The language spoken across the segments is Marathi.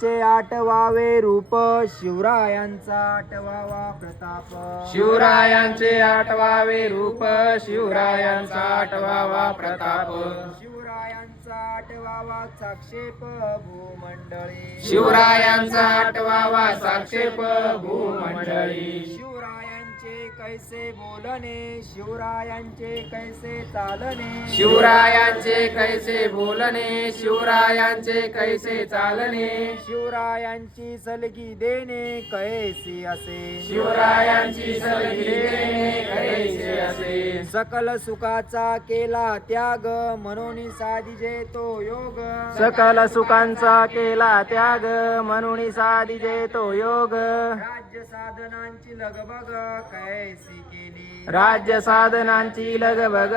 चे आठवावे रूप शिवरायांचा आठवावा प्रताप शिवरायांचे आठवावे रूप शिवरायांचा आठवावा प्रताप शिवरायांचा आठवावा साक्षेप भूमंडळी शिवरायांचा आठवावा साक्षेप भूमंडळी शिवरायांचे कैसे बोलणे शिवरायांचे कैसे चालणे शिवरायांचे कैसे बोलणे शिवरायांचे कैसे चालणे शिवरायांची सलगी देणे कैसी असे शिवरायांची सलगी देणे कैसे असे सकल सुखाचा केला त्याग म्हणून साधिजे तो योग सकल सुखांचा केला त्याग म्हणून साधिजे तो योग राज्य साधनांची लगबग कैसी केली राज्य साधनांची लगबग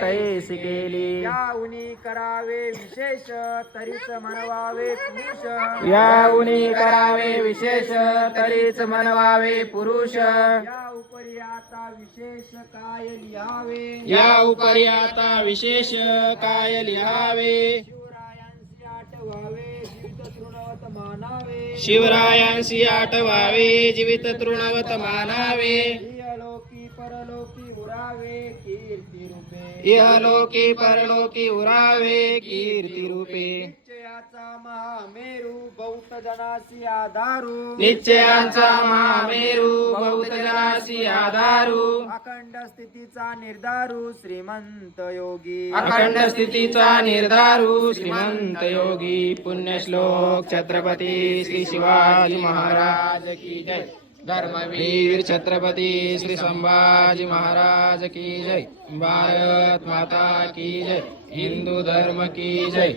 कैसी केली याउनी करावे विशेष तरीच म्हणवावे पुरुष याउनी करावे विशेष तरीच म्हणवावे पुरुष या उपरी आता विशेष काय लिहावे या उपरी आता विशेष काय लिहावे शिवरायांशी आठवावे जीवित तृणवत मानावे शिवरायांशी आठवावे जीवित तृणवत मानावे इहलोकी परलोकी उरावे कीर्ती रूपे इहलोकी परलोकी उरावे कीर्ती रूपे निश्चयाचा महामेरू बौद्ध जनासी आधारू निश्चयांचा महामेरू बौद्ध जनासी आधारू अखंड स्थितीचा निर्धारू श्रीमंत योगी अखंड स्थितीचा निर्धारू श्रीमंत योगी पुण्यश्लोक छत्रपती श्री शिवाजी महाराज की जय धर्मवीर छत्रपती श्री संभाजी महाराज की जय भारत माता की जय हिंदू धर्म की जय।